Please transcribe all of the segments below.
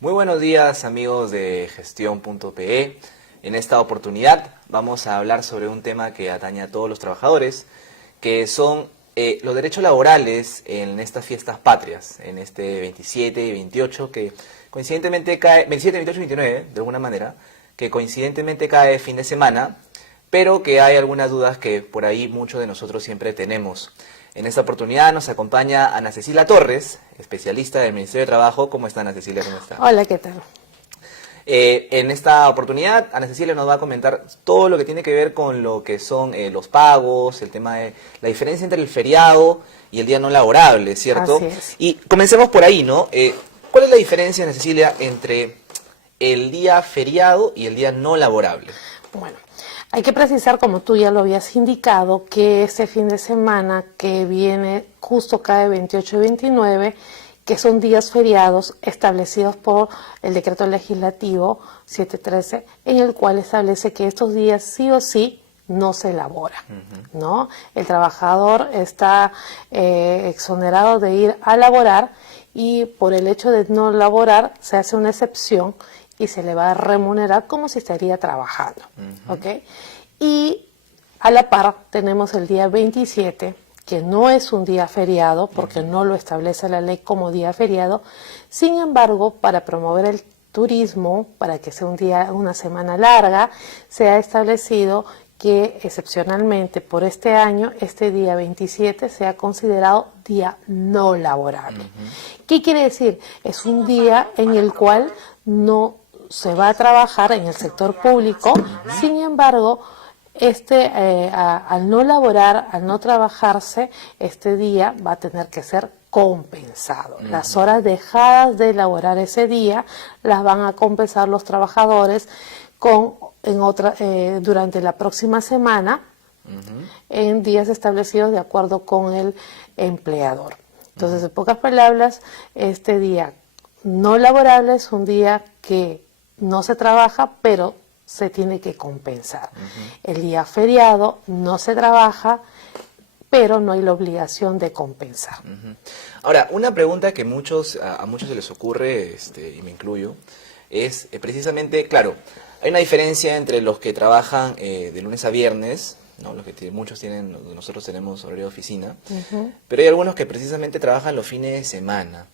Muy buenos días amigos de Gestión.pe. En esta oportunidad vamos a hablar sobre un tema que atañe a todos los trabajadores, que son los derechos laborales en estas fiestas patrias, en este 27 y 28, que coincidentemente cae, 27, 28 y 29, de alguna manera, que coincidentemente cae fin de semana, pero que hay algunas dudas que por ahí muchos de nosotros siempre tenemos. En esta oportunidad nos acompaña Ana Cecilia Torres, especialista del Ministerio de Trabajo. ¿Cómo está, Ana Cecilia? ¿Cómo está? Hola, ¿qué tal? En esta oportunidad, Ana Cecilia nos va a comentar todo lo que tiene que ver con lo que son los pagos, el tema de la diferencia entre el feriado y el día no laborable, ¿cierto? Así es. Y comencemos por ahí, ¿no? ¿Cuál es la diferencia, Ana Cecilia, entre el día feriado y el día no laborable? Bueno, hay que precisar, como tú ya lo habías indicado, que este fin de semana que viene justo cae 28 y 29, que son días feriados establecidos por el decreto legislativo 713, en el cual establece que estos días sí o sí no se elabora, ¿no? El trabajador está exonerado de ir a laborar y por el hecho de no laborar se hace una excepción y se le va a remunerar como si estaría trabajando, ¿ok? Y a la par tenemos el día 27, que no es un día feriado, porque no lo establece la ley como día feriado. Sin embargo, para promover el turismo, para que sea un día, una semana larga, se ha establecido que excepcionalmente por este año, este día 27 sea considerado día no laborable. ¿Qué quiere decir? Es un día en el cual no se va a trabajar en el sector público, sin embargo, al no laborar, al no trabajarse, este día va a tener que ser compensado. Las horas dejadas de laborar ese día las van a compensar los trabajadores durante la próxima semana en días establecidos de acuerdo con el empleador. Entonces, en pocas palabras, este día no laborable es un día que no se trabaja, pero se tiene que compensar. El día feriado no se trabaja, pero no hay la obligación de compensar. Ahora, una pregunta que a muchos se les ocurre, y me incluyo, es precisamente, claro, hay una diferencia entre los que trabajan de lunes a viernes, ¿no? Muchos tienen, nosotros tenemos horario de oficina, pero hay algunos que precisamente trabajan los fines de semana.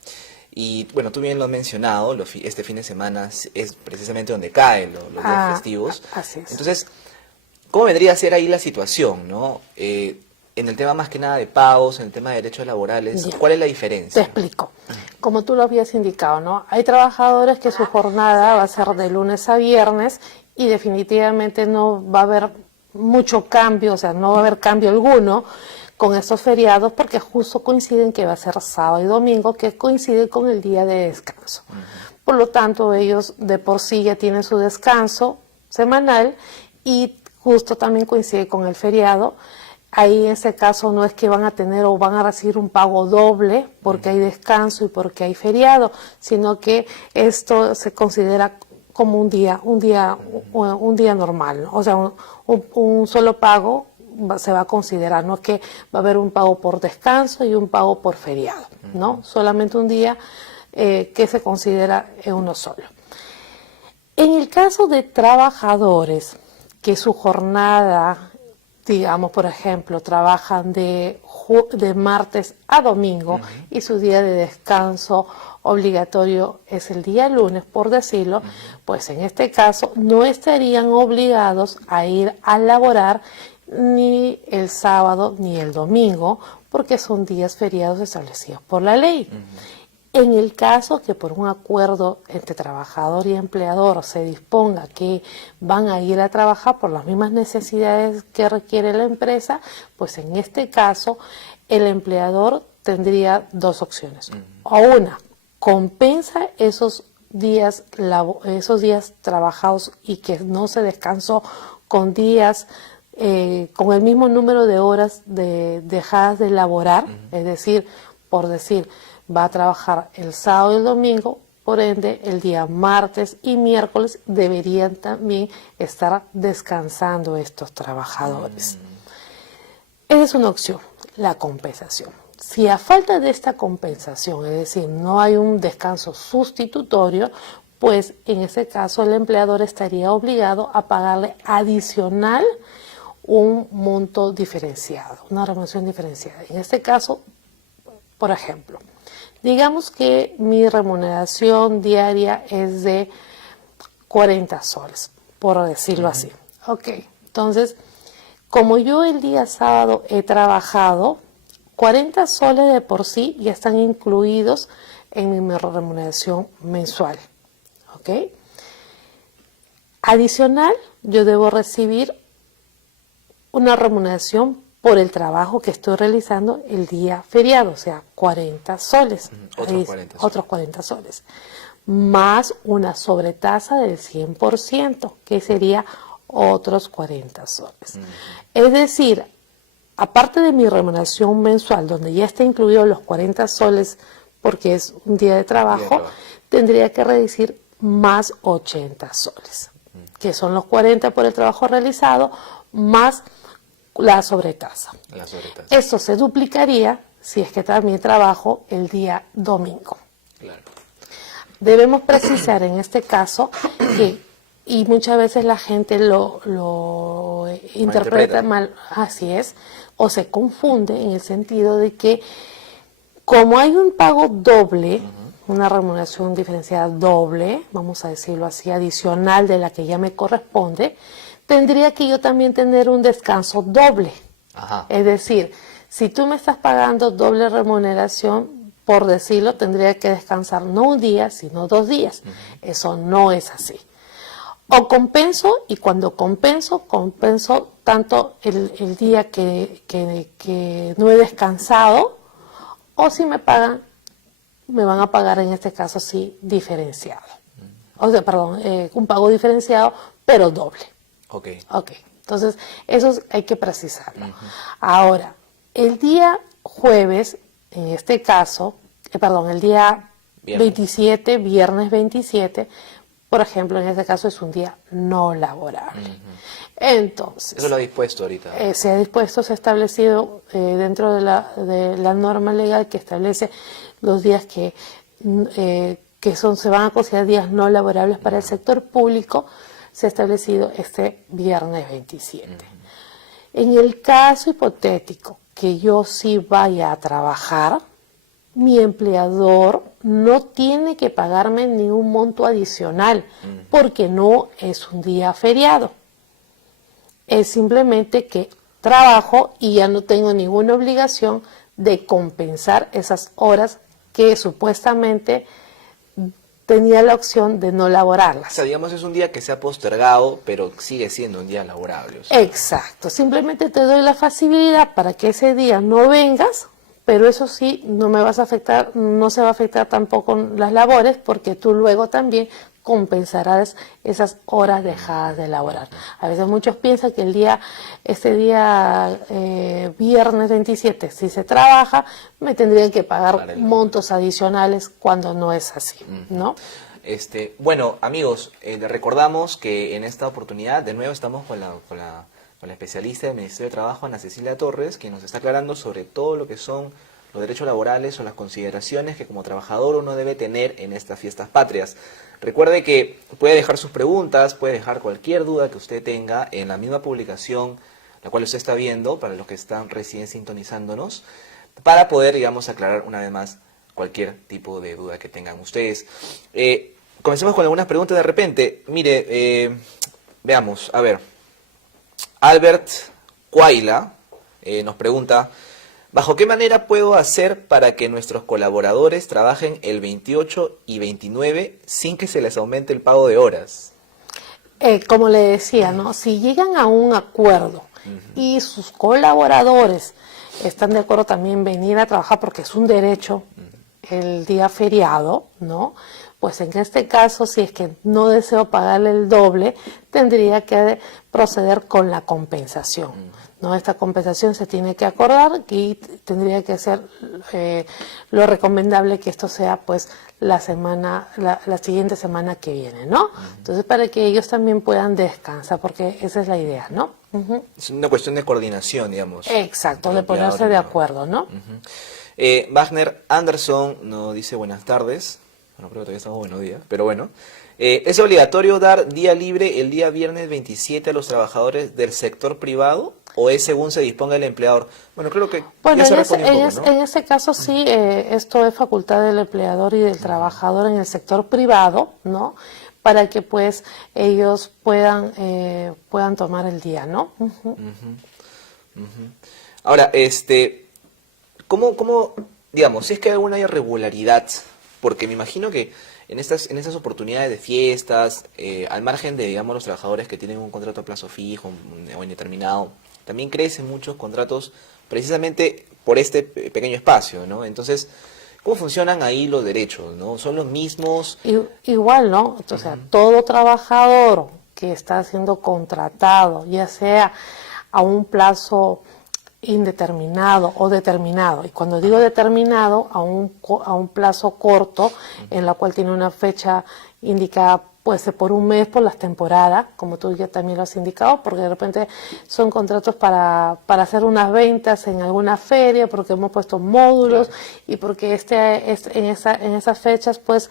Y bueno, tú bien lo has mencionado, este fin de semana es precisamente donde caen los días festivos. Así es. Entonces, ¿cómo vendría a ser ahí la situación, no? En el tema más que nada de pagos, en el tema de derechos laborales, Bien. ¿cuál es la diferencia? Te explico. Como tú lo habías indicado, ¿no? Hay trabajadores que su jornada va a ser de lunes a viernes y definitivamente no va a haber mucho cambio, o sea, no va a haber cambio alguno con estos feriados porque justo coinciden que va a ser sábado y domingo, que coinciden con el día de descanso. Por lo tanto, ellos de por sí ya tienen su descanso semanal y justo también coincide con el feriado. Ahí en este caso no es que van a tener o van a recibir un pago doble porque hay descanso y porque hay feriado, sino que esto se considera como un día normal, ¿no? O sea, un solo pago se va a considerar, no es que va a haber un pago por descanso y un pago por feriado, ¿no? Solamente un día que se considera uno solo. En el caso de trabajadores que su jornada, digamos, por ejemplo, trabajan de martes a domingo y su día de descanso obligatorio es el día lunes, por decirlo, pues en este caso no estarían obligados a ir a laborar ni el sábado ni el domingo, porque son días feriados establecidos por la ley. En el caso que por un acuerdo entre trabajador y empleador se disponga que van a ir a trabajar por las mismas necesidades que requiere la empresa, pues en este caso el empleador tendría dos opciones. O una, compensa esos días trabajados y que no se descansó con días con el mismo número de horas dejadas de laborar, es decir, por decir, va a trabajar el sábado y el domingo, por ende el día martes y miércoles deberían también estar descansando estos trabajadores. Esa es una opción, la compensación. Si a falta de esta compensación, es decir, no hay un descanso sustitutorio, pues en ese caso el empleador estaría obligado a pagarle adicional un monto diferenciado, una remuneración diferenciada. En este caso, por ejemplo, digamos que mi remuneración diaria es de 40 soles, por decirlo así. Ok, entonces, como yo el día sábado he trabajado, 40 soles de por sí ya están incluidos en mi remuneración mensual. ¿Ok? Adicional, yo debo recibir una remuneración por el trabajo que estoy realizando el día feriado, o sea, 40 soles. Otros 40 soles. Más una sobretasa del 100%, que sería otros 40 soles. Es decir, aparte de mi remuneración mensual, donde ya está incluido los 40 soles, porque es un día de trabajo, tendría que reducir más 80 soles, que son los 40 por el trabajo realizado, más la sobretasa. Eso se duplicaría si es que también trabajo el día domingo. Claro. Debemos precisar en este caso que, y muchas veces la gente lo interpreta mal, así es, o se confunde en el sentido de que como hay un pago doble, una remuneración diferenciada doble, vamos a decirlo así, adicional de la que ya me corresponde, tendría que yo también tener un descanso doble. Ajá. Es decir, si tú me estás pagando doble remuneración, por decirlo, tendría que descansar no un día, sino 2 días. Eso no es así. O compenso, y cuando compenso tanto el día que no he descansado, o si me pagan, me van a pagar en este caso sí diferenciado. O sea, perdón, un pago diferenciado, pero doble. Ok. Entonces, eso hay que precisarlo. Ahora, el día jueves, en este caso, el día 27, viernes 27, por ejemplo, en este caso es un día no laborable. Entonces, eso lo ha dispuesto ahorita. Se ha dispuesto, se ha establecido dentro de la norma legal que establece los días que se van a considerar días no laborables para el sector público. Se ha establecido este viernes 27. En el caso hipotético que yo sí vaya a trabajar, mi empleador no tiene que pagarme ningún monto adicional porque no es un día feriado. Es simplemente que trabajo y ya no tengo ninguna obligación de compensar esas horas que supuestamente tenía la opción de no laborarlas. O sea, digamos, es un día que se ha postergado, pero sigue siendo un día laborable. O sea. Exacto. Simplemente te doy la facilidad para que ese día no vengas, pero eso sí, no me vas a afectar, no se va a afectar tampoco las labores, porque tú luego también compensarás esas horas dejadas de laborar. A veces muchos piensan que este día viernes 27, si se trabaja, me tendrían que pagar montos adicionales cuando no es así, ¿no? Bueno, amigos, les recordamos que en esta oportunidad, de nuevo, estamos con la especialista del Ministerio de Trabajo, Ana Cecilia Torres, que nos está aclarando sobre todo lo que son los derechos laborales o las consideraciones que como trabajador uno debe tener en estas fiestas patrias. Recuerde que puede dejar sus preguntas, puede dejar cualquier duda que usted tenga en la misma publicación, la cual usted está viendo, para los que están recién sintonizándonos, para poder, digamos, aclarar una vez más cualquier tipo de duda que tengan ustedes. Comencemos con algunas preguntas de repente. Mire, veamos, a ver. Albert Cuaila nos pregunta: ¿bajo qué manera puedo hacer para que nuestros colaboradores trabajen el 28 y 29 sin que se les aumente el pago de horas? Como le decía, ¿no? Si llegan a un acuerdo y sus colaboradores están de acuerdo también en venir a trabajar porque es un derecho el día feriado, ¿no? Pues en este caso, si es que no deseo pagarle el doble, tendría que proceder con la compensación, ¿no? Esta compensación se tiene que acordar y tendría que ser lo recomendable que esto sea pues la siguiente semana que viene, ¿no? Entonces, para que ellos también puedan descansar, porque esa es la idea, ¿no? Es una cuestión de coordinación, digamos. Exacto, de ponerse de acuerdo, ¿no? Wagner Anderson nos dice buenas tardes. Bueno, creo que todavía estamos buenos días, pero bueno. ¿Es obligatorio dar día libre el día viernes 27 a los trabajadores del sector privado o es según se disponga el empleador? Bueno, creo que Bueno, ya se respondió un poco, ¿no? en ese caso sí, esto es facultad del empleador y del trabajador en el sector privado, ¿no? Para que pues ellos puedan tomar el día, ¿no? Ahora, ¿cómo, digamos, si es que hay alguna irregularidad? Porque me imagino que en estas oportunidades de fiestas, al margen de, digamos, los trabajadores que tienen un contrato a plazo fijo o indeterminado, también crecen muchos contratos precisamente por este pequeño espacio, ¿no? Entonces, ¿cómo funcionan ahí los derechos, no? ¿Son los mismos? Igual, ¿no? O sea, todo trabajador que está siendo contratado, ya sea a un plazo indeterminado o determinado, y cuando digo determinado, a un plazo corto, en la cual tiene una fecha indicada, puede ser por un mes, por las temporadas, como tú ya también lo has indicado, porque de repente son contratos para hacer unas ventas en alguna feria, porque hemos puesto módulos, y porque en esas fechas pues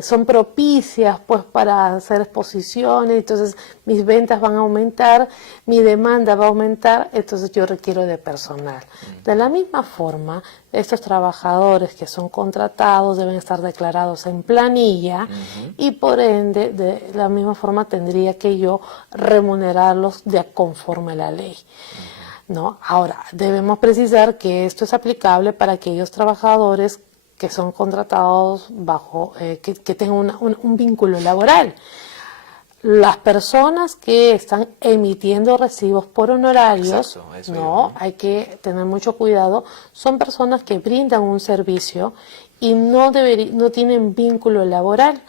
son propicias pues para hacer exposiciones, entonces mis ventas van a aumentar, mi demanda va a aumentar, entonces yo requiero de personal. De la misma forma, estos trabajadores que son contratados deben estar declarados en planilla y por ende, de la misma forma tendría que yo remunerarlos conforme a la ley. ¿No? Ahora, debemos precisar que esto es aplicable para aquellos trabajadores que son contratados bajo, que tengan un vínculo laboral. Las personas que están emitiendo recibos por honorarios, no, hay que tener mucho cuidado, son personas que brindan un servicio y no tienen vínculo laboral,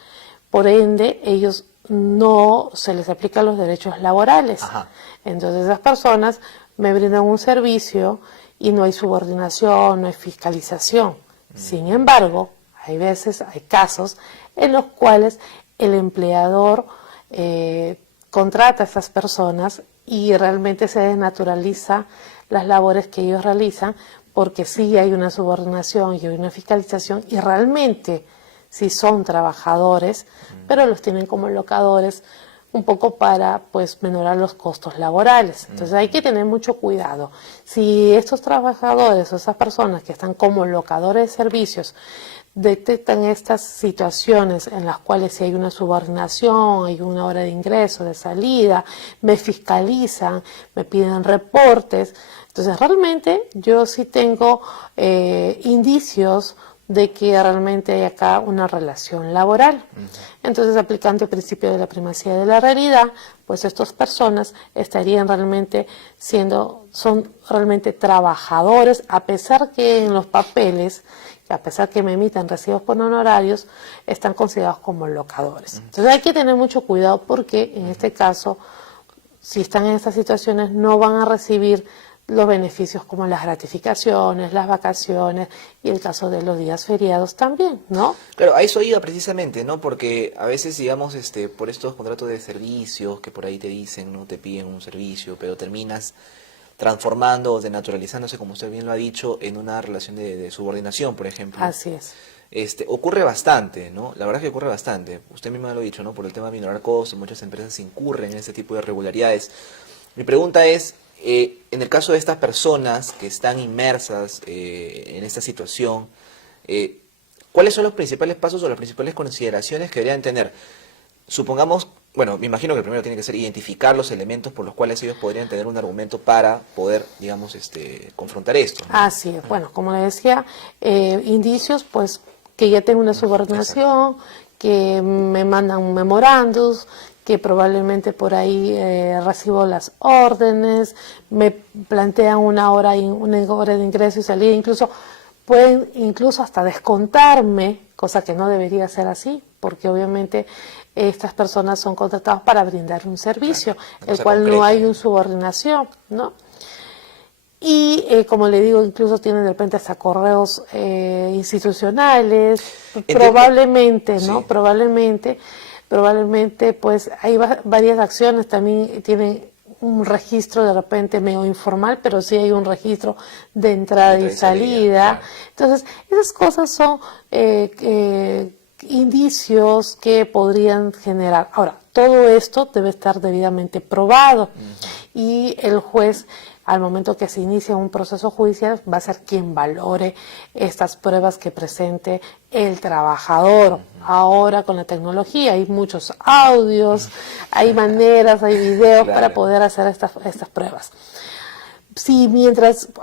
por ende ellos no se les aplican los derechos laborales. Ajá. Entonces esas personas me brindan un servicio y no hay subordinación, no hay fiscalización. Sin embargo, hay casos en los cuales el empleador contrata a estas personas y realmente se desnaturaliza las labores que ellos realizan porque sí hay una subordinación y hay una fiscalización y realmente sí son trabajadores, pero los tienen como locadores un poco para pues minorar los costos laborales. Entonces hay que tener mucho cuidado. Si estos trabajadores o esas personas que están como locadores de servicios detectan estas situaciones en las cuales si hay una subordinación, hay una hora de ingreso, de salida, me fiscalizan, me piden reportes, entonces realmente yo sí tengo indicios de que realmente hay acá una relación laboral. Entonces, aplicando el principio de la primacía de la realidad, pues estas personas estarían realmente son realmente trabajadores, a pesar que en los papeles, a pesar que me emitan recibos por honorarios, están considerados como locadores. Entonces hay que tener mucho cuidado porque en este caso, si están en estas situaciones, no van a recibir los beneficios como las gratificaciones, las vacaciones y el caso de los días feriados también, ¿no? Claro, a eso iba precisamente, ¿no? Porque a veces, digamos, por estos contratos de servicios que por ahí te dicen, ¿no? Te piden un servicio, pero terminas transformando o denaturalizándose, como usted bien lo ha dicho, en una relación de subordinación, por ejemplo. Así es. Ocurre bastante, ¿no? La verdad es que ocurre bastante. Usted mismo lo ha dicho, ¿no? Por el tema de minorar costos, muchas empresas incurren en este tipo de irregularidades. Mi pregunta es, en el caso de estas personas que están inmersas en esta situación, ¿cuáles son los principales pasos o las principales consideraciones que deberían tener? Supongamos, bueno, me imagino que el primero tiene que ser identificar los elementos por los cuales ellos podrían tener un argumento para poder, digamos, confrontar esto, ¿no? Así es. Bueno, como le decía, indicios, pues, que ya tengo una subordinación, que me mandan memorandos, que probablemente por ahí recibo las órdenes, me plantean una hora de ingreso y salida, incluso pueden hasta descontarme, cosa que no debería ser así, porque obviamente estas personas son contratadas para brindar un servicio, el cual no hay una subordinación, ¿no? Y como le digo, incluso tienen de repente hasta correos institucionales, probablemente, ¿no? Sí. Probablemente pues hay varias acciones, también tienen un registro de repente medio informal, pero sí hay un registro de entrada y salida. Claro. Entonces, esas cosas son indicios que podrían generar. Ahora, todo esto debe estar debidamente probado y el juez, al momento que se inicia un proceso judicial, va a ser quien valore estas pruebas que presente el trabajador. Ahora con la tecnología hay muchos audios, hay maneras, hay videos para poder hacer estas pruebas.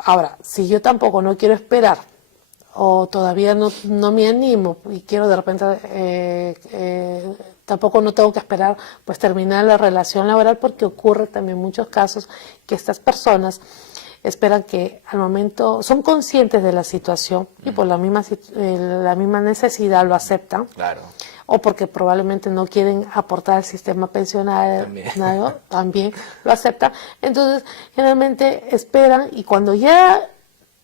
Ahora, si yo tampoco no quiero esperar o todavía no me animo y quiero de repente tampoco no tengo que esperar pues terminar la relación laboral, porque ocurre también muchos casos que estas personas esperan que al momento son conscientes de la situación y por la misma necesidad lo aceptan. Claro. O porque probablemente no quieren aportar al sistema pensionario, también lo aceptan. Entonces, generalmente esperan y cuando ya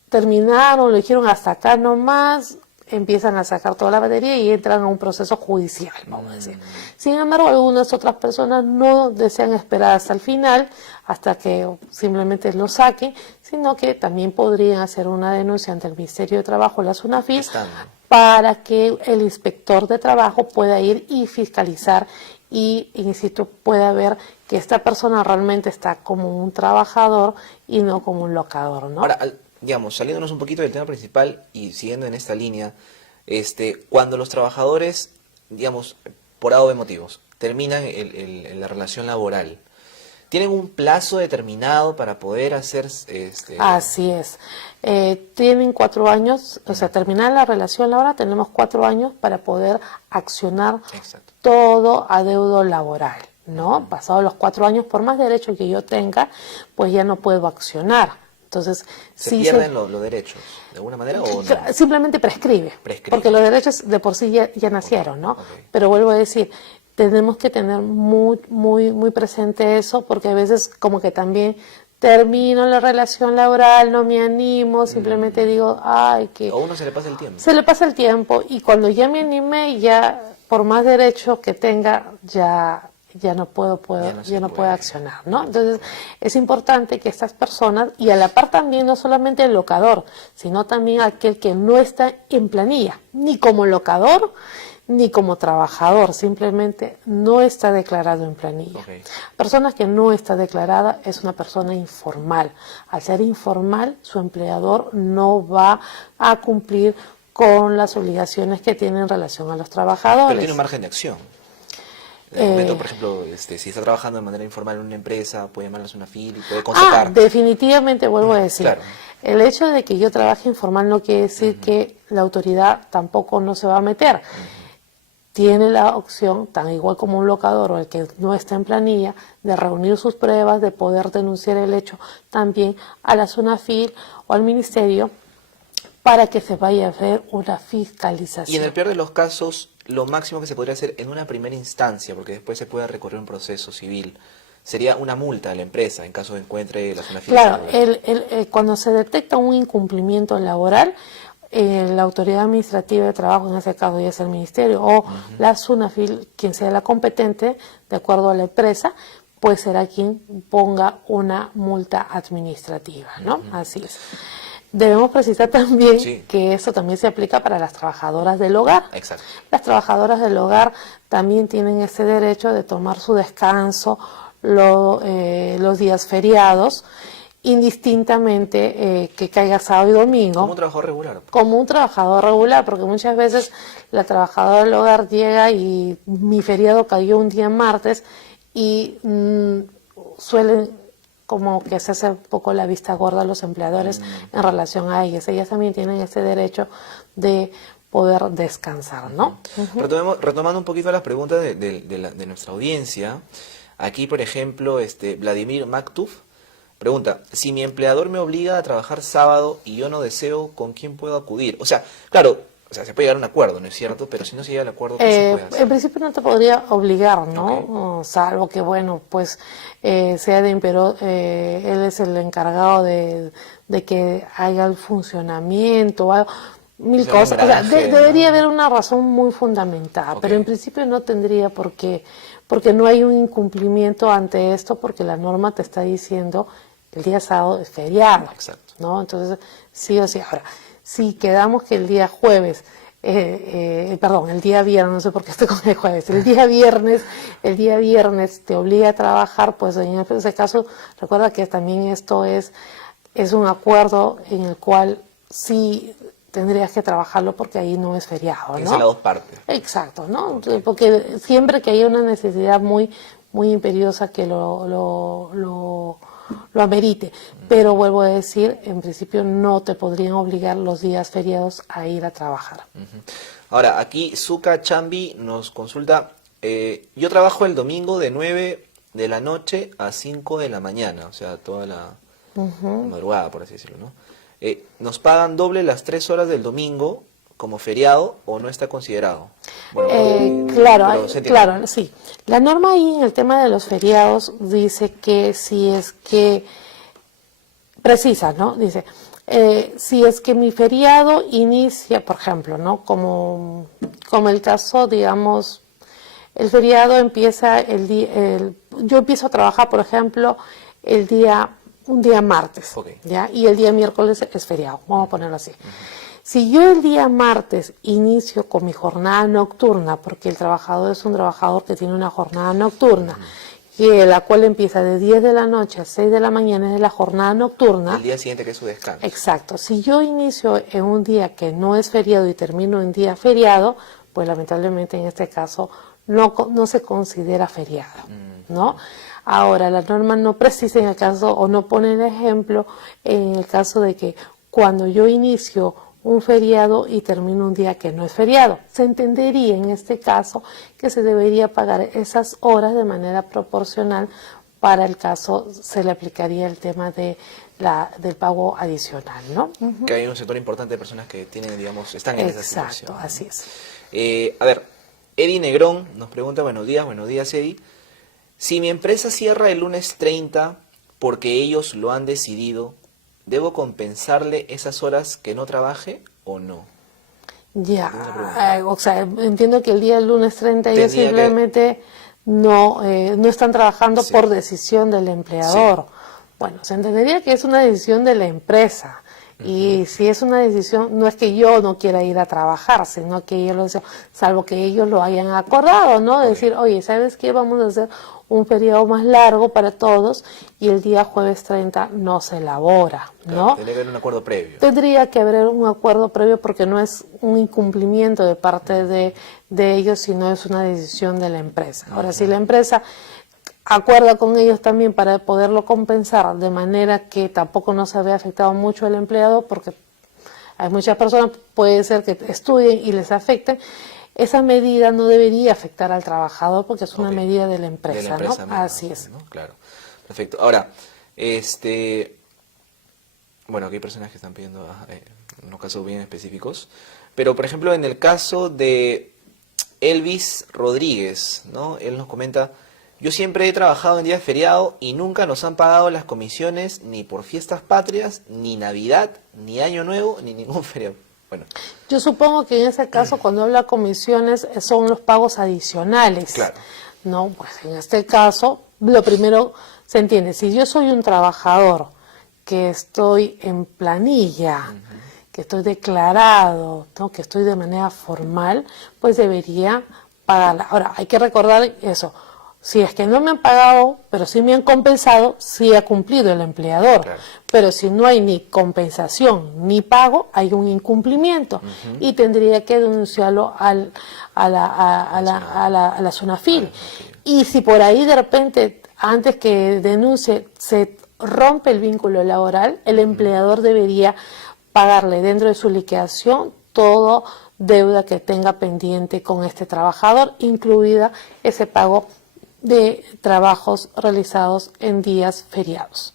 terminaron, lo dijeron hasta acá nomás, empiezan a sacar toda la batería y entran a un proceso judicial, vamos a decir. Sin embargo, algunas otras personas no desean esperar hasta el final, hasta que simplemente lo saquen, sino que también podrían hacer una denuncia ante el Ministerio de Trabajo, la SUNAFIL, para que el inspector de trabajo pueda ir y fiscalizar y, insisto, pueda ver que esta persona realmente está como un trabajador y no como un locador, ¿no? Ahora, digamos, saliéndonos un poquito del tema principal y siguiendo en esta línea, cuando los trabajadores, digamos, por A o B motivos, terminan la relación laboral, ¿tienen un plazo determinado para poder hacer Así es. Tienen 4 años, o sea, terminar la relación laboral, tenemos 4 años para poder accionar todo adeudo laboral, ¿no? Pasados los 4 años, por más derecho que yo tenga, pues ya no puedo accionar. Entonces, ¿Se pierden los derechos de alguna manera o no? Simplemente prescribe, porque los derechos de por sí ya nacieron, ¿no? Pero vuelvo a decir, tenemos que tener muy presente eso, porque a veces como que también termino la relación laboral, no me animo, simplemente digo, ay, que... O a uno se le pasa el tiempo. Se le pasa el tiempo y cuando ya me animé, ya por más derecho que tenga, ya no puedo accionar, ¿no? Entonces, es importante que estas personas, y a la par también no solamente el locador, sino también aquel que no está en planilla, ni como locador, ni como trabajador, simplemente no está declarado en planilla. Personas que no está declarada es una persona informal. Al ser informal, su empleador no va a cumplir con las obligaciones que tiene en relación a los trabajadores. Pero tiene un margen de acción. En el momento, por ejemplo, si está trabajando de manera informal en una empresa, puede llamarles una FIL y puede constatar. Definitivamente, vuelvo a decir. Claro. El hecho de que yo trabaje informal no quiere decir que la autoridad tampoco no se va a meter. Tiene la opción, tan igual como un locador o el que no está en planilla, de reunir sus pruebas, de poder denunciar el hecho también a la SUNAFIL o al Ministerio para que se vaya a hacer una fiscalización. Y en el peor de los casos, lo máximo que se podría hacer en una primera instancia, porque después se puede recorrer un proceso civil, sería una multa a la empresa en caso de encuentre la SUNAFIL. Claro, cuando se detecta un incumplimiento laboral, la autoridad administrativa de trabajo, en ese caso ya es el ministerio, o la SUNAFIL, quien sea la competente, de acuerdo a la empresa, pues será quien ponga una multa administrativa, ¿no? Así es. Debemos precisar también que eso también se aplica para las trabajadoras del hogar. Exacto. Las trabajadoras del hogar también tienen ese derecho de tomar su descanso los días feriados, indistintamente que caiga sábado y domingo. Como un trabajador regular. Como un trabajador regular, porque muchas veces la trabajadora del hogar llega y mi feriado cayó un día martes y suelen como que se hace un poco la vista gorda a los empleadores en relación a ellas. Ellas también tienen ese derecho de poder descansar, ¿no? Retomando un poquito las preguntas de nuestra audiencia, aquí, por ejemplo, Vladimir Maktuf pregunta, si mi empleador me obliga a trabajar sábado y yo no deseo, ¿con quién puedo acudir? O sea, claro, se puede llegar a un acuerdo, ¿no es cierto? Pero si no se llega al acuerdo, ¿qué se puede hacer? En principio no te podría obligar, ¿no? Salvo que, bueno, pues sea de imperio, él es el encargado de que haya el funcionamiento o algo. mil Es un cosas. O sea, engranaje, ¿no? debería haber una razón muy fundamentada, Ok. pero en principio no tendría por qué, porque no hay un incumplimiento ante esto, porque la norma te está diciendo el día sábado es feriado, Exacto. ¿no? Entonces, sí o sí. Ahora, si quedamos que el día jueves, perdón, el día viernes, no sé por qué estoy con el jueves, el día viernes te obliga a trabajar, pues en ese caso, recuerda que también esto es un acuerdo en el cual sí tendrías que trabajarlo porque ahí no es feriado, Tiene que ¿no? ser las dos partes. Exacto, ¿no? Porque siempre que haya una necesidad muy, muy imperiosa que lo amerite. Pero vuelvo a decir, en principio no te podrían obligar los días feriados a ir a trabajar. Ahora, aquí Zuka Chambi nos consulta, yo trabajo el domingo de 9 de la noche a 5 de la mañana, o sea, toda la madrugada, por así decirlo, ¿no? ¿Nos pagan doble las 3 horas del domingo como feriado o no está considerado? Bueno, Claro, pero se entiende. claro, sí. La norma ahí en el tema de los feriados dice que si es que precisa, ¿no? Dice, si es que mi feriado inicia, por ejemplo, ¿no? Como el caso, digamos, el feriado empieza yo empiezo a trabajar, por ejemplo, un día martes, Ok. ¿ya? Y el día miércoles es feriado, vamos a ponerlo así. Si yo el día martes inicio con mi jornada nocturna, porque el trabajador es un trabajador que tiene una jornada nocturna, la cual empieza de 10 de la noche a 6 de la mañana, es la jornada nocturna. El día siguiente que es su descanso. Exacto. Si yo inicio en un día que no es feriado y termino en día feriado, pues lamentablemente en este caso no se considera feriado, ¿no? Ahora, la norma no precisa en el caso, o no pone el ejemplo en el caso de que cuando yo inicio un feriado y termino un día que no es feriado. Se entendería en este caso que se debería pagar esas horas de manera proporcional. Para el caso se le aplicaría el tema del pago adicional, ¿no? Que hay un sector importante de personas que tienen, digamos, están en esa situación. Exacto, así es. A ver, Eddie Negrón nos pregunta, buenos días Eddie. Si mi empresa cierra el lunes 30 porque ellos lo han decidido, ¿debo compensarle esas horas que no trabaje o no? Ya, Una pregunta. o sea, entiendo que el día lunes 30 ellos Tendría que- simplemente no están trabajando Sí. por decisión del empleador. Bueno, se entendería que es una decisión de la empresa. Y si es una decisión, no es que yo no quiera ir a trabajar, sino que ellos lo dicen, salvo que ellos lo hayan acordado, ¿no? De decir, oye, ¿sabes qué? Vamos a hacer un periodo más largo para todos y el día jueves 30 no se elabora, ¿no? Claro, tiene que haber un acuerdo previo. Tendría que haber un acuerdo previo porque no es un incumplimiento de parte de ellos, sino es una decisión de la empresa. Ahora, si la empresa acuerda con ellos también para poderlo compensar de manera que tampoco no se vea afectado mucho al empleado, porque hay muchas personas, puede ser que estudien y les afecten, esa medida no debería afectar al trabajador porque es una Ok. medida de la empresa, De la empresa ¿no? misma, Así es. ¿no? Claro. Perfecto. Ahora, bueno, aquí hay personas que están pidiendo unos casos bien específicos, pero por ejemplo en el caso de Elvis Rodríguez, ¿no? Él nos comenta, yo siempre he trabajado en días feriados y nunca nos han pagado las comisiones ni por fiestas patrias, ni Navidad, ni Año Nuevo, ni ningún feriado. Bueno, Yo supongo que en ese caso, cuando habla comisiones, son los pagos adicionales. Claro. No, pues en este caso, lo primero se entiende. Si yo soy un trabajador que estoy en planilla, que estoy declarado, ¿no? Que estoy de manera formal, pues debería pagarla. Ahora, hay que recordar eso. Si es que no me han pagado, pero sí me han compensado, sí ha cumplido el empleador. Claro. Pero si no hay ni compensación ni pago, hay un incumplimiento y tendría que denunciarlo a la SUNAFIL. Y si por ahí de repente, antes que denuncie, se rompe el vínculo laboral, el empleador debería pagarle dentro de su liquidación todo deuda que tenga pendiente con este trabajador, incluida ese pago de trabajos realizados en días feriados.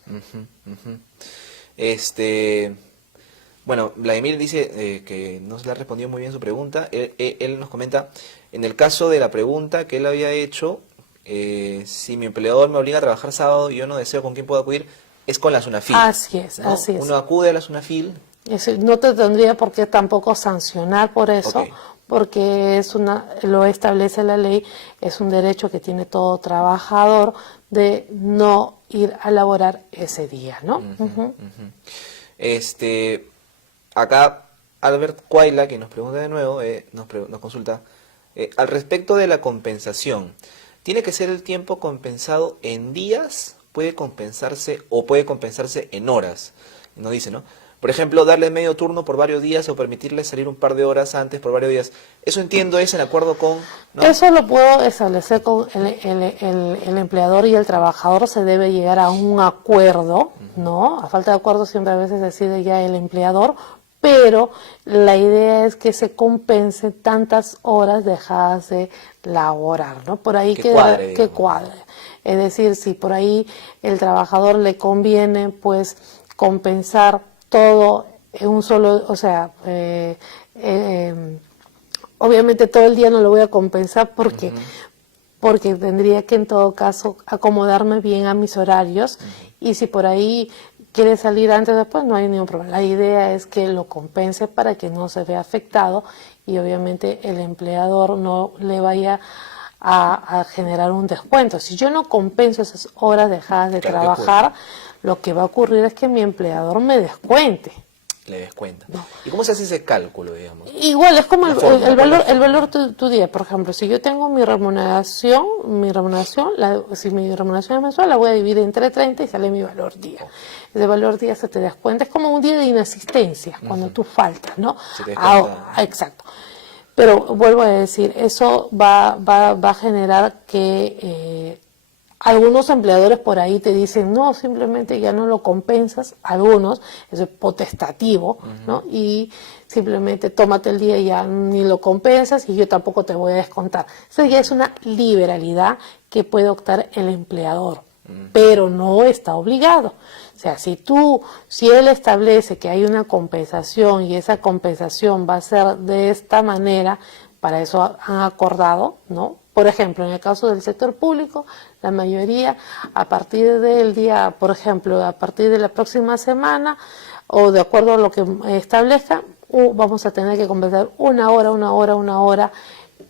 Bueno, Vladimir dice que no se le ha respondido muy bien su pregunta. Él nos comenta, en el caso de la pregunta que él había hecho, si mi empleador me obliga a trabajar sábado y yo no deseo con quién puedo acudir, es con la SUNAFIL. Así es, ¿no? así es. Uno acude a la SUNAFIL No te tendría por qué tampoco sancionar por eso, Ok. porque lo establece la ley, es un derecho que tiene todo trabajador de no ir a laborar ese día, ¿no? Ujú. Acá Albert Cuayla, que nos pregunta de nuevo, nos consulta, al respecto de la compensación, ¿tiene que ser el tiempo compensado en días? ¿Puede compensarse o puede compensarse en horas? Nos dice, ¿no? Por ejemplo, darle medio turno por varios días o permitirle salir un par de horas antes por varios días. Eso entiendo es en acuerdo con... ¿no? Eso lo puedo establecer con el empleador y el trabajador, se debe llegar a un acuerdo, ¿no? A falta de acuerdo siempre a veces decide ya el empleador, pero la idea es que se compense tantas horas dejadas de laborar, ¿no? Por ahí Que cuadre, que digamos. cuadre. Es decir, si por ahí el trabajador le conviene, pues compensar todo en un solo, o sea, obviamente todo el día no lo voy a compensar porque tendría que en todo caso acomodarme bien a mis horarios y si por ahí quiere salir antes o después no hay ningún problema. La idea es que lo compense para que no se vea afectado y obviamente el empleador no le vaya a generar un descuento. Si yo no compenso esas horas dejadas de Claro, ¿qué trabajar, lo que va a ocurrir es que mi empleador me descuente. Le descuenta. No. ¿Y cómo se hace ese cálculo, digamos? Igual, es como La fórmula, ¿cuál es la el valor fórmula? tu día. Por ejemplo, si yo tengo mi remuneración, si mi remuneración es mensual, la voy a dividir entre 30 y sale mi valor día. Ese valor día se te descuenta, es como un día de inasistencia, cuando tú faltas, ¿no? Se te descuenta. Exacto. Pero vuelvo a decir, eso va a generar que algunos empleadores por ahí te dicen, no, simplemente ya no lo compensas, algunos, eso es potestativo, ¿no? Y simplemente tómate el día y ya ni lo compensas y yo tampoco te voy a descontar. Eso ya es una liberalidad que puede optar el empleador, pero no está obligado. O sea, si él establece que hay una compensación y esa compensación va a ser de esta manera, para eso han acordado, ¿no? Por ejemplo, en el caso del sector público, la mayoría, a partir del día, por ejemplo, a partir de la próxima semana, o de acuerdo a lo que establezca, vamos a tener que compensar una hora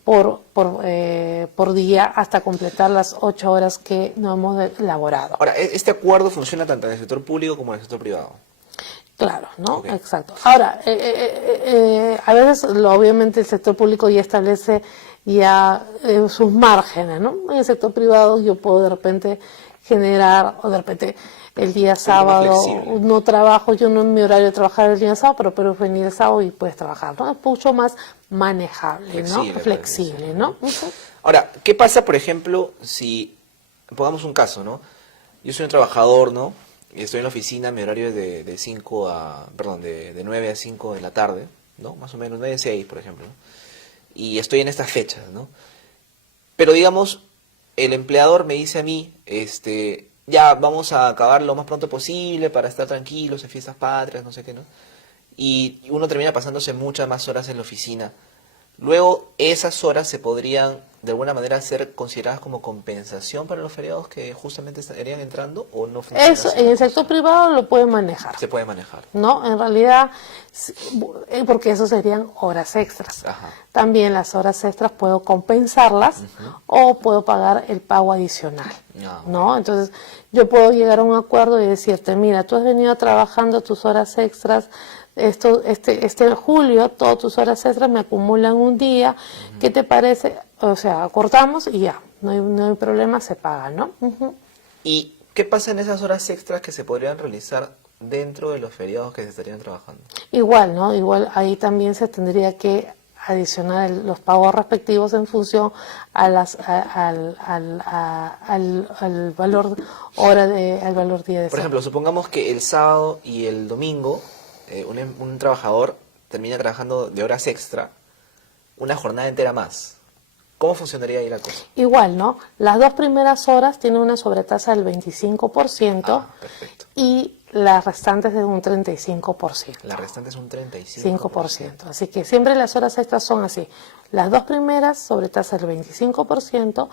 por día hasta completar las 8 horas que no hemos elaborado. Ahora, ¿este acuerdo funciona tanto en el sector público como en el sector privado? Claro, ¿no? Ok. Exacto. Ahora, a veces, obviamente, el sector público ya establece ya sus márgenes, ¿no? En el sector privado yo puedo de repente generar, o de repente el día Un poco más sábado flexible. no trabajo, yo no en mi horario de trabajar el día sábado, pero venir el sábado y puedes trabajar, ¿no? Es mucho más manejable, ¿no? Flexible, Flexible, parece, ¿no? Ahora, ¿qué pasa, por ejemplo, si, pongamos un caso, ¿no? Yo soy un trabajador, ¿no? Y estoy en la oficina, mi horario es de 5 a, perdón, de 9 a 5 de la tarde, ¿no? Más o menos, 9 a 6, por ejemplo, ¿no? Y estoy en estas fechas, ¿no? Pero digamos, el empleador me dice a mí, ya vamos a acabar lo más pronto posible para estar tranquilos en fiestas patrias, no sé qué, ¿no? Y uno termina pasándose muchas más horas en la oficina. Luego, esas horas se podrían, de alguna manera, ser consideradas como compensación para los feriados que justamente estarían entrando, ¿o no funciona Eso, así en la el cosa? sector privado lo pueden manejar. Se puede manejar. ¿No? En realidad, porque eso serían horas extras. Ajá. También las horas extras puedo compensarlas o puedo pagar el pago adicional, Ah, ok. ¿no? Entonces, yo puedo llegar a un acuerdo y decirte, mira, tú has venido trabajando tus horas extras, este julio, todas tus horas extras me acumulan un día, ¿qué te parece? O sea, cortamos y ya, no hay problema, se paga, ¿no? ¿Y qué pasa en esas horas extras que se podrían realizar dentro de los feriados que se estarían trabajando? Igual, ¿no? Igual ahí también se tendría que adicionar los pagos respectivos en función a al valor al valor día de Por sábado. ejemplo, supongamos que el sábado y el domingo un trabajador termina trabajando de horas extra una jornada entera más. ¿Cómo funcionaría ahí la cosa? Igual, ¿no? Las 2 primeras horas tienen una sobretasa del 25% Ah, perfecto. y las restantes de un 35%. La restante es un 35%. 5%. Así que siempre las horas extras son así. Las 2 primeras sobre tasa del 25%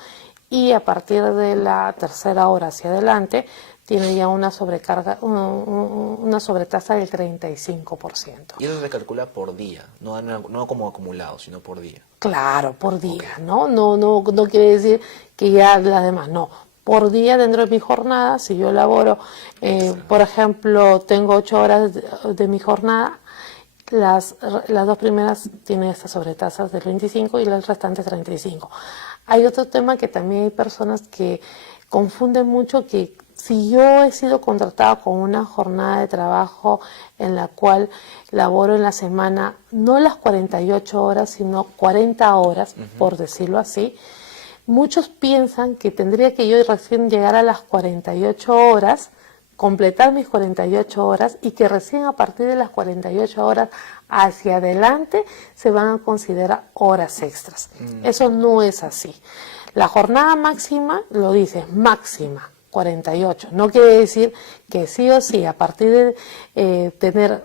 y a partir de la tercera hora hacia adelante tiene ya una sobrecarga, una sobretasa del 35%. Y eso se calcula por día, no como acumulado, sino por día. Claro, por día, ¿no? No quiere decir que ya las demás, no. Por día dentro de mi jornada, si yo laboro, por ejemplo, tengo 8 horas de mi jornada, las 2 primeras tienen estas sobretasas del 25 y las restantes 35. Hay otro tema que también hay personas que confunden mucho, que si yo he sido contratada con una jornada de trabajo en la cual laboro en la semana, no las 48 horas, sino 40 horas, por decirlo así, muchos piensan que tendría que yo recién llegar a las 48 horas, completar mis 48 horas y que recién a partir de las 48 horas hacia adelante se van a considerar horas extras. Eso no es así. La jornada máxima lo dice, máxima, 48. No quiere decir que sí o sí, a partir de tener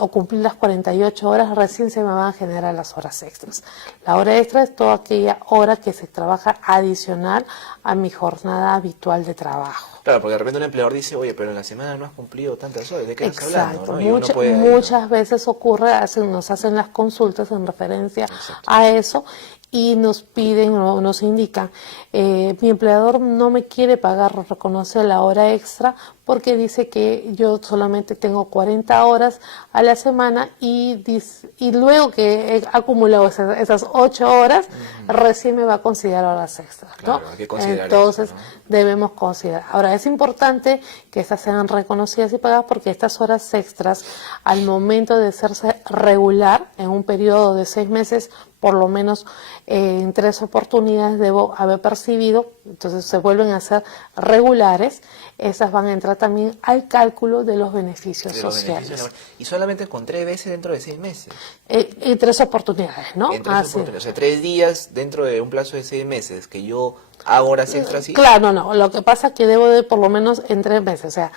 o cumplir las 48 horas, recién se me van a generar las horas extras. La hora extra es toda aquella hora que se trabaja adicional a mi jornada habitual de trabajo. Claro, porque de repente un empleador dice, oye, pero en la semana no has cumplido tantas horas, ¿de qué estás hablando? ¿No? Y uno puede, muchas veces ocurre, nos hacen las consultas en referencia a eso y nos piden o nos indican, mi empleador no me quiere pagar o reconoce la hora extra porque dice que yo solamente tengo 40 horas a la semana y luego que he acumulado esas 8 horas, recién me va a considerar horas extras, ¿no? Claro, hay que considerar entonces eso, ¿no? debemos considerar. Ahora, es importante que estas sean reconocidas y pagadas porque estas horas extras, al momento de hacerse regular en un periodo de 6 meses, por lo menos en 3 oportunidades debo haber percibido, entonces se vuelven a ser regulares, esas van a entrar también al cálculo de los beneficios sociales. Y solamente con 3 veces dentro de 6 meses. En 3 oportunidades, ¿no? En 3 oportunidades, o sea, 3 días dentro de un plazo de 6 meses que yo hago horas extras. ¿Sí? Claro, no, lo que pasa es que debo de por lo menos en 3 meses, o sea,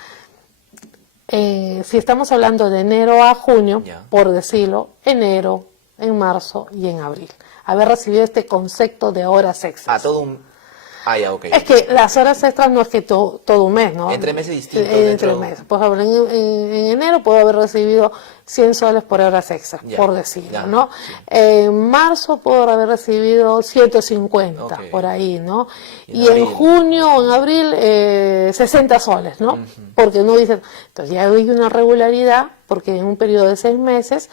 si estamos hablando de enero a junio, por decirlo, enero, en marzo y en abril, haber recibido este concepto de horas extras. Todo un... ya, ok. Es que las horas extras no es que todo un mes, ¿no? Entre meses distintos. Entre meses. Por ejemplo, en enero puedo haber recibido 100 soles por horas extras, por decirlo, ¿no? Sí. En marzo puedo haber recibido 150, por ahí, ¿no? Y en junio o en abril 60 soles, ¿no? Porque no dicen... Entonces ya hay una regularidad, porque en un periodo de 6 meses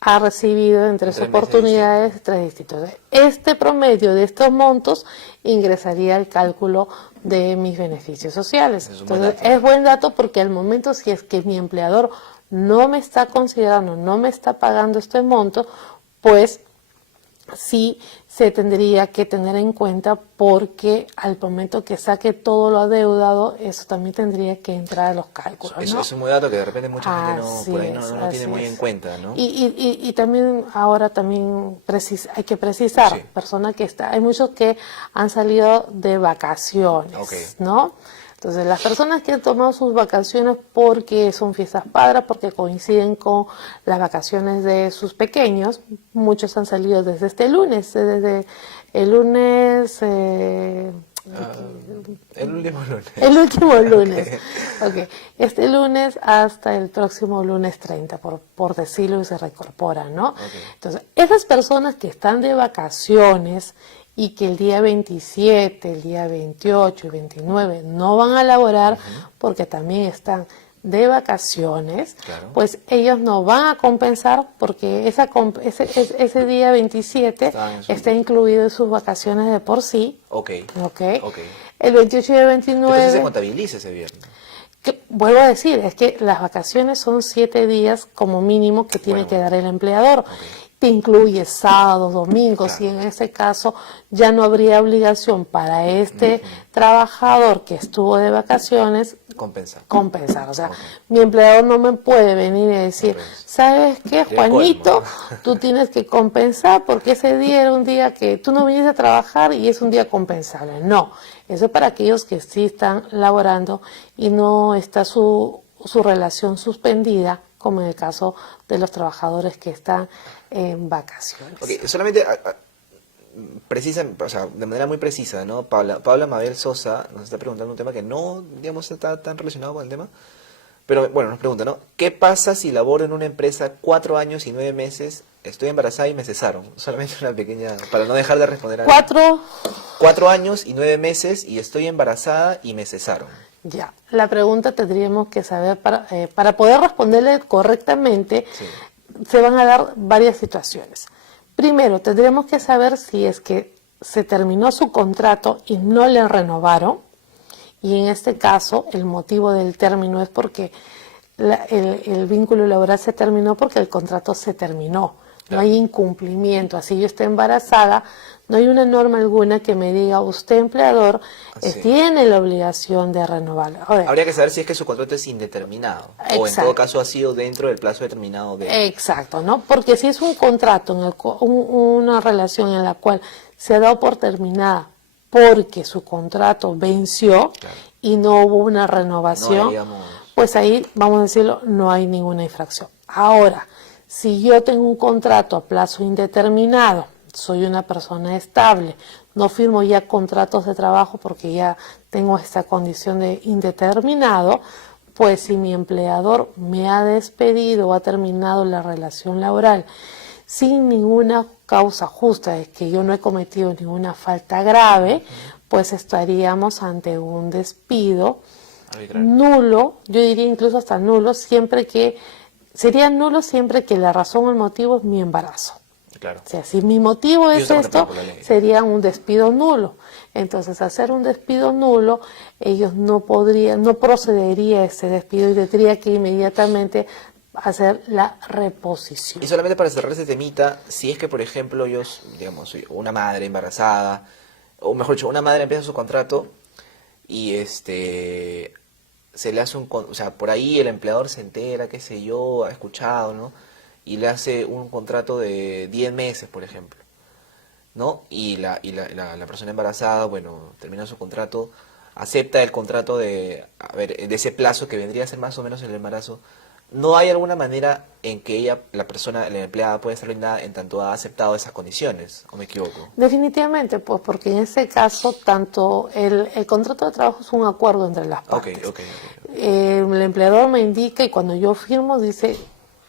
ha recibido en 3 oportunidades 3 distintos. Este promedio de estos montos ingresaría al cálculo de mis beneficios sociales. Entonces, es buen dato porque al momento, si es que mi empleador no me está considerando, no me está pagando este monto, pues sí se tendría que tener en cuenta, porque al momento que saque todo lo adeudado, eso también tendría que entrar a los cálculos, ¿no? Eso es un muy dato que de repente mucha gente por ahí no tiene muy en cuenta, ¿no? Y también ahora también hay que precisar, personas que hay muchos que han salido de vacaciones, ¿no? Entonces, las personas que han tomado sus vacaciones porque son fiestas patrias, porque coinciden con las vacaciones de sus pequeños, muchos han salido desde este lunes, desde el lunes... el último lunes. El último lunes. Okay. Este lunes hasta el próximo lunes 30, por decirlo, y se reincorporan, ¿no? Entonces, esas personas que están de vacaciones y que el día 27, el día 28 y 29 no van a laborar porque también están de vacaciones, pues ellos no van a compensar porque ese día 27 está incluido en sus vacaciones de por sí. El 28 y el 29... Entonces se contabiliza ese viernes. Vuelvo a decir, es que las vacaciones son 7 días como mínimo que tiene que dar el empleador. Te incluye sábados, domingos, y en ese caso ya no habría obligación para este trabajador que estuvo de vacaciones compensar. O sea, mi empleador no me puede venir y decir, ¿sabes qué, Juanito? Tú tienes que compensar porque ese día era un día que tú no viniste a trabajar y es un día compensable. No, eso es para aquellos que sí están laborando y no está su relación suspendida, como en el caso de los trabajadores que están en vacaciones. Solamente o sea, de manera muy precisa, ¿no? Paula Mabel Sosa nos está preguntando un tema que no, digamos, está tan relacionado con el tema. Pero bueno, nos pregunta, ¿no? ¿Qué pasa si laboro en una empresa 4 años y 9 meses, estoy embarazada y me cesaron? Solamente una pequeña, para no dejar de responder a... 4. Años y 9 meses y estoy embarazada y me cesaron. Ya, la pregunta tendríamos que saber, para poder responderle correctamente, Sí. se van a dar varias situaciones. Primero, tendríamos que saber si es que se terminó su contrato y no le renovaron, y en este caso el motivo del término es porque el vínculo laboral se terminó porque el contrato se terminó. No hay incumplimiento. Así yo esté embarazada, no hay una norma alguna que me diga usted empleador tiene la obligación de renovarla. Habría que saber si es que su contrato es indeterminado. Exacto. O en todo caso ha sido dentro del plazo determinado de... Exacto, ¿no? Porque si es un contrato, una relación en la cual se ha dado por terminada porque su contrato venció y no hubo una renovación, No, digamos... pues ahí, vamos a decirlo, no hay ninguna infracción. Ahora, si yo tengo un contrato a plazo indeterminado, soy una persona estable, no firmo ya contratos de trabajo porque ya tengo esta condición de indeterminado, pues si mi empleador me ha despedido o ha terminado la relación laboral sin ninguna causa justa, de que yo no he cometido ninguna falta grave, pues estaríamos ante un despido nulo, yo diría incluso hasta nulo, sería nulo siempre que la razón o el motivo es mi embarazo. Claro. O sea, si mi motivo es esto, sería un despido nulo. Entonces, hacer un despido nulo, ellos no procedería ese despido y tendría que inmediatamente hacer la reposición. Y solamente para cerrar ese temita, si es que, por ejemplo, yo, digamos, soy una madre embarazada, o mejor dicho, una madre empieza su contrato y se le hace o sea, por ahí el empleador se entera, qué sé yo, ha escuchado, ¿no? Y le hace un contrato de 10 meses, por ejemplo, ¿no? Y la persona embarazada, bueno, termina su contrato, acepta el contrato de ese plazo que vendría a ser más o menos el embarazo. ¿No hay alguna manera en que ella, la empleada, puede ser blindada en tanto ha aceptado esas condiciones? ¿O me equivoco? Definitivamente, pues porque en ese caso, tanto el contrato de trabajo es un acuerdo entre las partes. Okay. El empleador me indica y cuando yo firmo dice,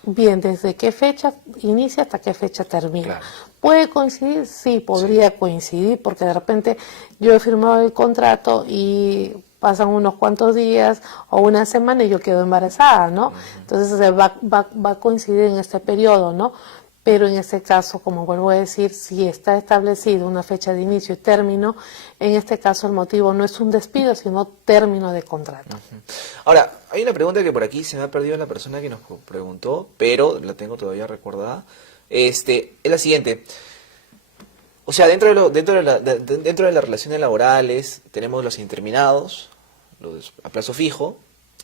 bien, ¿desde qué fecha inicia hasta qué fecha termina? Claro. ¿Puede coincidir? Sí, podría coincidir, porque de repente yo he firmado el contrato y pasan unos cuantos días o una semana y yo quedo embarazada, ¿no? Entonces va a coincidir en este periodo, ¿no? Pero en este caso, como vuelvo a decir, si está establecido una fecha de inicio y término, en este caso el motivo no es un despido, sino término de contrato. Ahora, hay una pregunta que por aquí se me ha perdido la persona que nos preguntó, pero la tengo todavía recordada. Es la siguiente. O sea, dentro de las relaciones laborales tenemos los interminados, los a plazo fijo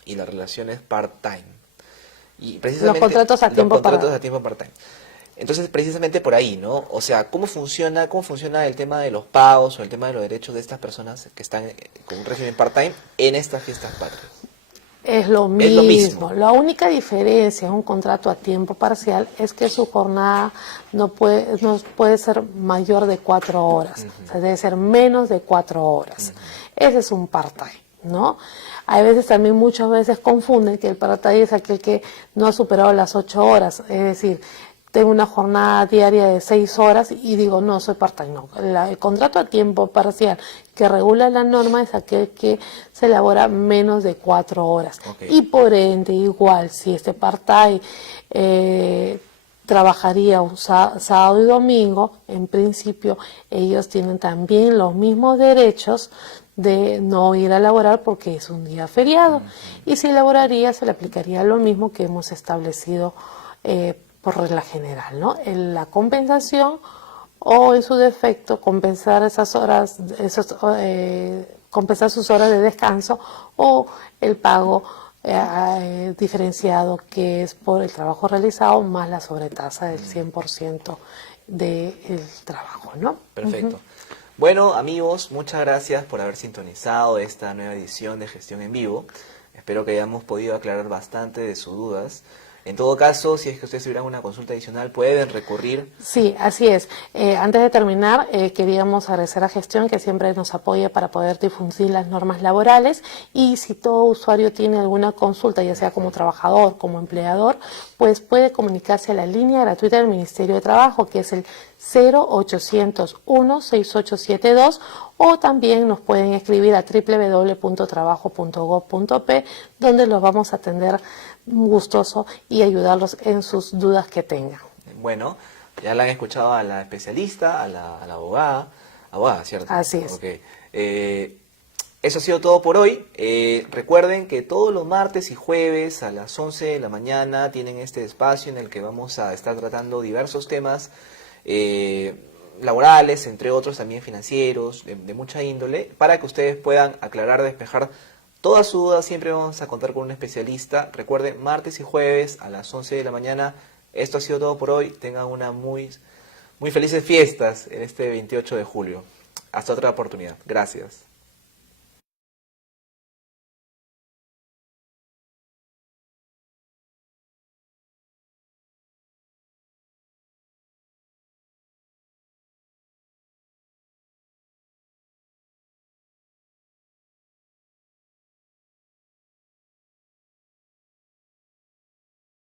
y las relaciones part-time. Y precisamente Los contratos a tiempo part-time. Entonces, precisamente por ahí, ¿no? O sea, ¿cómo funciona el tema de los pagos o el tema de los derechos de estas personas que están con un régimen part-time en estas fiestas patrias? Es lo mismo. La única diferencia en un contrato a tiempo parcial es que su jornada no puede ser mayor de 4 horas. O sea, debe ser menos de 4 horas. Ese es un part-time, ¿no? Hay veces también, muchas veces confunden que el part-time es aquel que no ha superado las 8 horas. Es decir, tengo una jornada diaria de 6 horas y digo, no, soy part-time. No. El contrato a tiempo parcial que regula la norma es aquel que se elabora menos de 4 horas. Y por ende, igual, si este part-time trabajaría un sábado y domingo, en principio ellos tienen también los mismos derechos de no ir a laborar porque es un día feriado. Y si laboraría, se le aplicaría lo mismo que hemos establecido por regla general, ¿no? En la compensación o en su defecto compensar esas horas, compensar sus horas de descanso o el pago diferenciado que es por el trabajo realizado más la sobretasa del 100% del trabajo, ¿no? Perfecto. Bueno, amigos, muchas gracias por haber sintonizado esta nueva edición de Gestión en Vivo. Espero que hayamos podido aclarar bastante de sus dudas. En todo caso, si es que ustedes tuvieran una consulta adicional, pueden recurrir. Sí, así es. Antes de terminar, queríamos agradecer a Gestión que siempre nos apoya para poder difundir las normas laborales, y si todo usuario tiene alguna consulta, ya sea como trabajador, como empleador, pues puede comunicarse a la línea gratuita del Ministerio de Trabajo, que es el 0800 16872, o también nos pueden escribir a www.trabajo.gov.p, donde los vamos a atender gustoso y ayudarlos en sus dudas que tengan. Bueno, ya la han escuchado a la especialista, a la abogada. Abogada, ¿cierto? Así es. Okay. Eso ha sido todo por hoy. Recuerden que todos los martes y jueves a las 11 de la mañana tienen este espacio en el que vamos a estar tratando diversos temas laborales, entre otros también financieros, de mucha índole, para que ustedes puedan aclarar, despejar todas sus dudas. Siempre vamos a contar con un especialista. Recuerden, martes y jueves a las 11 de la mañana. Esto ha sido todo por hoy. Tengan una muy felices fiestas en este 28 de julio. Hasta otra oportunidad. Gracias.